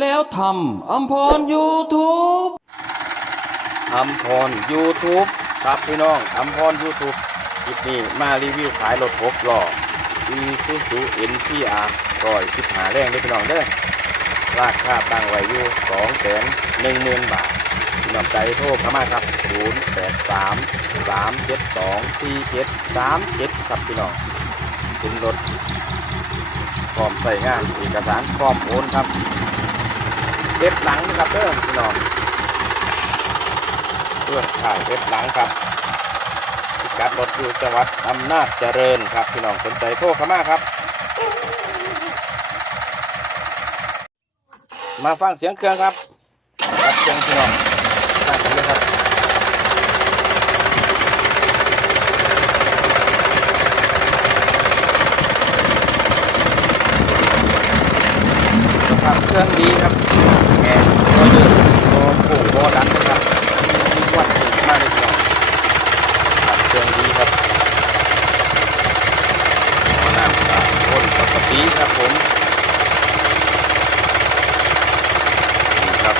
แล้วทำอัมพรยูทูบอัมพร YouTube ครับพี่น้องอัมพร YouTube คลิปนี้มารีวิวขายรถหกล้อ Isuzu NPR ร้อยสิบหาแรงด้อพี่น้องเด้อราคาตั้งไว้อยู่สองแสนหนึ่งหมื่นบาทพี่น้องใจโทรเข้ามาครับศูนย์แปดสามสามเจ็ดสองสี่เจ็ดสามเจ็ดครับพี่น้องเป็นรถพร้อมใส่งานเอกสารพร้อมโอนครับ เด็บหลังนะครับเด้อพี่น้องเพื่อถ่ายเล็บหลังครับพิกัดรถอยู่จังหวัดอำนาจเจริญครับ พี่น้องสนใจโทรเข้ามาครับ มาฟังเสียงเครื่องครับครับเครื่องพี่น้องกันเลยครับ สภาพเครื่องดีครับแงก็ยืดก็ปุ่งก็ดันนะครับมีวัดสูงมากเลยพี่น้องขับเครื่องดีครับน้าตาคนปกติครับผมนี่ครับ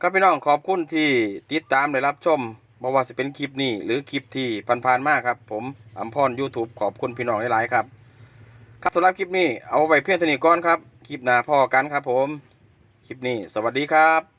ครับพี่น้องขอบคุณที่ติดตามได้รับชมบ่ว่าจะเป็นคลิปนี้หรือคลิปที่ผ่านๆมากครับ ผมอัมพร YouTube ขอบคุณพี่น้องหลายๆครับ ครับสำหรับคลิปนี้เอาไว้เพียงเท่านี้ก่อนครับ คลิปหน้าพอกันครับผม คลิปนี้สวัสดีครับ